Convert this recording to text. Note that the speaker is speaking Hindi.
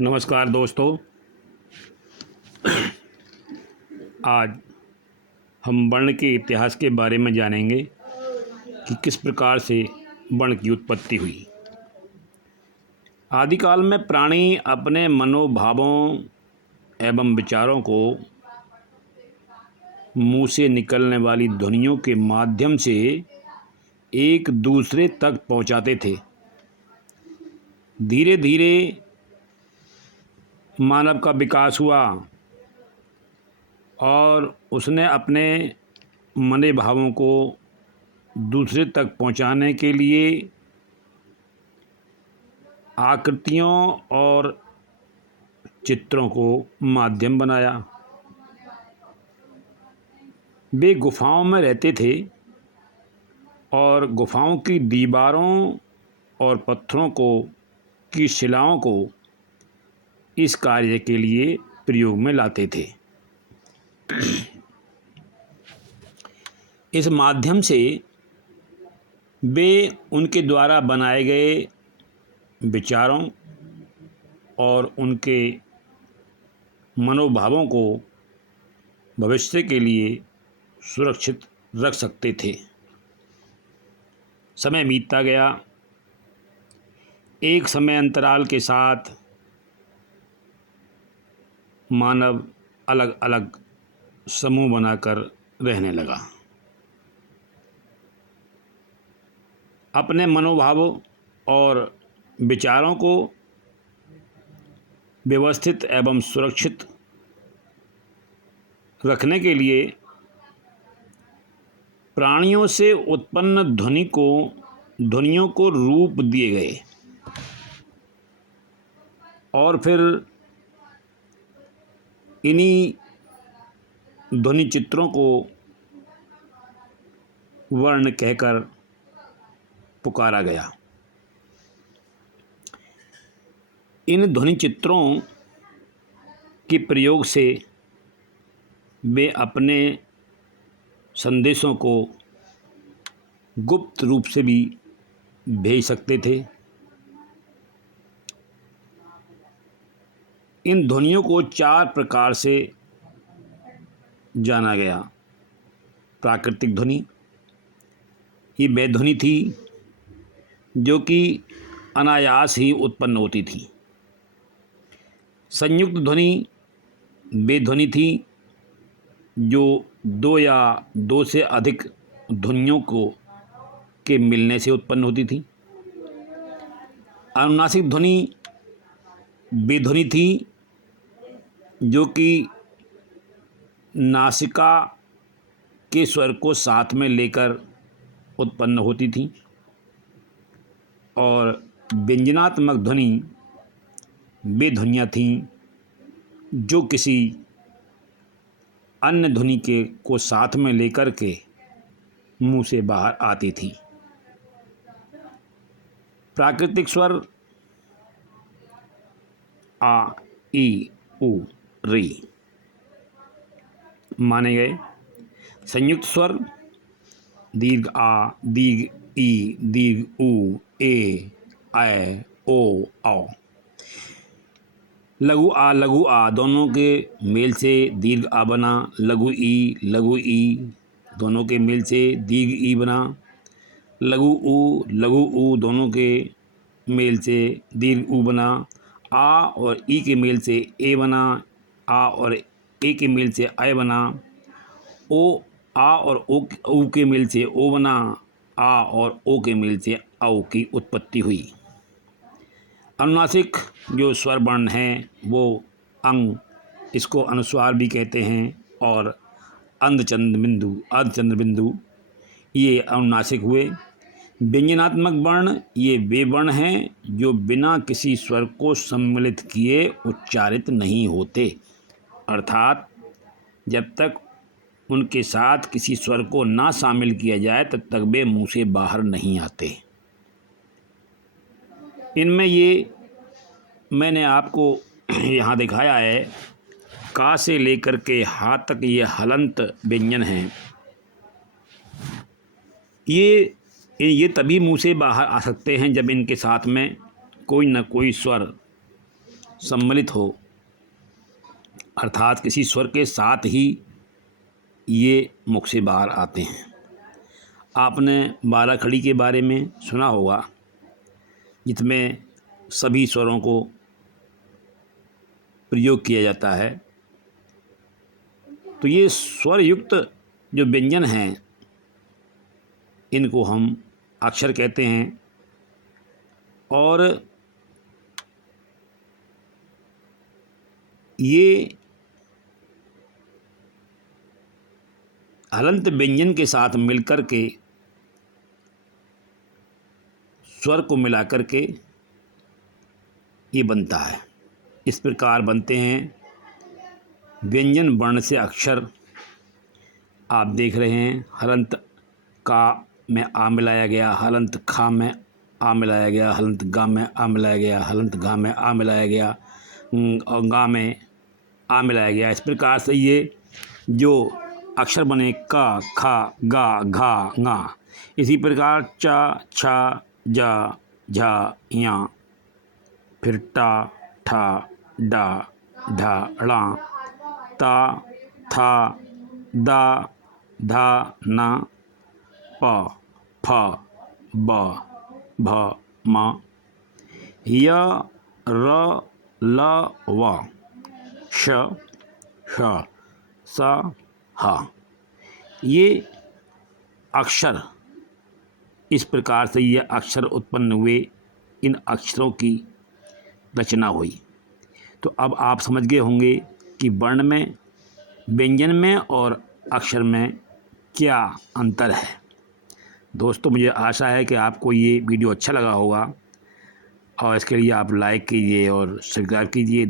नमस्कार दोस्तों। आज हम वर्ण के इतिहास के बारे में जानेंगे कि किस प्रकार से वर्ण की उत्पत्ति हुई। आदिकाल में प्राणी अपने मनोभावों एवं विचारों को मुंह से निकलने वाली ध्वनियों के माध्यम से एक दूसरे तक पहुंचाते थे। धीरे धीरे मानव का विकास हुआ और उसने अपने मने भावों को दूसरे तक पहुंचाने के लिए आकृतियों और चित्रों को माध्यम बनाया। वे गुफाओं में रहते थे और गुफाओं की दीवारों और पत्थरों की शिलाओं को इस कार्य के लिए प्रयोग में लाते थे। इस माध्यम से वे उनके द्वारा बनाए गए विचारों और उनके मनोभावों को भविष्य के लिए सुरक्षित रख सकते थे। समय बीतता गया। एक समय अंतराल के साथ मानव अलग अलग समूह बनाकर रहने लगा। अपने मनोभावों और विचारों को व्यवस्थित एवं सुरक्षित रखने के लिए प्राणियों से उत्पन्न ध्वनियों को रूप दिए गए और फिर इन्हीं ध्वनि चित्रों को वर्ण कहकर पुकारा गया। इन ध्वनि चित्रों के प्रयोग से वे अपने संदेशों को गुप्त रूप से भी भेज सकते थे। इन ध्वनियों को 4 प्रकार से जाना गया। प्राकृतिक ध्वनि, ये वह ध्वनि थी जो कि अनायास ही उत्पन्न होती थी। संयुक्त ध्वनि वे ध्वनि थी जो 2 या 2 से अधिक ध्वनियों के मिलने से उत्पन्न होती थी। अनुनासिक ध्वनि वे ध्वनि थी जो कि नासिका के स्वर को साथ में लेकर उत्पन्न होती थी। और व्यंजनात्मक ध्वनि वे ध्वनियाँ थीं जो किसी अन्य ध्वनि को साथ में लेकर के मुंह से बाहर आती थी। प्राकृतिक स्वर आ, ई, उ, री माने गए। संयुक्त स्वर दीर्घ आ, दीर्घ ई, दीर्घ उ, ए, ऐ, ओ, औ। लघु आ दोनों के मेल से दीर्घ आ बना। लघु ई दोनों के मेल से दीर्घ ई बना। लघु उ दोनों के मेल से दीर्घ उ बना। आ और ई के मेल से ए बना। आ और ए के मेल से ऐ बना। आ और ऊ के मेल से ओ बना। आ और ओ के मेल से औ की उत्पत्ति हुई। अनुनासिक जो स्वर वर्ण हैं वो अंग, इसको अनुस्वार भी कहते हैं, और अर्धचंद्र बिंदु ये अनुनासिक हुए। व्यंजनात्मक वर्ण ये वे वर्ण हैं जो बिना किसी स्वर को सम्मिलित किए उच्चारित नहीं होते, अर्थात जब तक उनके साथ किसी स्वर को ना शामिल किया जाए तब तक वे मुंह से बाहर नहीं आते। इनमें ये मैंने आपको यहाँ दिखाया है, का से लेकर के हा तक ये हलंत व्यंजन हैं। ये तभी मुंह से बाहर आ सकते हैं जब इनके साथ में कोई न कोई स्वर सम्मिलित हो, अर्थात किसी स्वर के साथ ही ये मुख से बाहर आते हैं। आपने 12 खड़ी के बारे में सुना होगा, जिसमें सभी स्वरों को प्रयोग किया जाता है। तो ये स्वर युक्त जो व्यंजन हैं, इनको हम अक्षर कहते हैं। और ये हलंत व्यंजन के साथ मिलकर के, स्वर को मिलाकर के ये बनता है। इस प्रकार बनते हैं व्यंजन वर्ण से अक्षर। आप देख रहे हैं, हलंत का में आ मिलाया गया, हलंत खा में आ मिलाया गया, हलंत गा में आ मिलाया गया, हलंत गा में आ मिलाया गया, और गा में आ मिलाया गया। इस प्रकार से ये जो अक्षर बने का, खा, गा, घा, ङा, इसी प्रकार चा, छा, जा, झा, या, फिर टा, ठा, डा, ढा, ड़ा, ता, था, दा, धा, ना, प, फ, ब, भ, म, य, र, ल, व, श, ष, स, ह। ये अक्षर, इस प्रकार से ये अक्षर उत्पन्न हुए, इन अक्षरों की रचना हुई। तो अब आप समझ गए होंगे कि वर्ण में, व्यंजन में और अक्षर में क्या अंतर है। दोस्तों, मुझे आशा है कि आपको ये वीडियो अच्छा लगा होगा, और इसके लिए आप लाइक कीजिए और सब्सक्राइब कीजिए।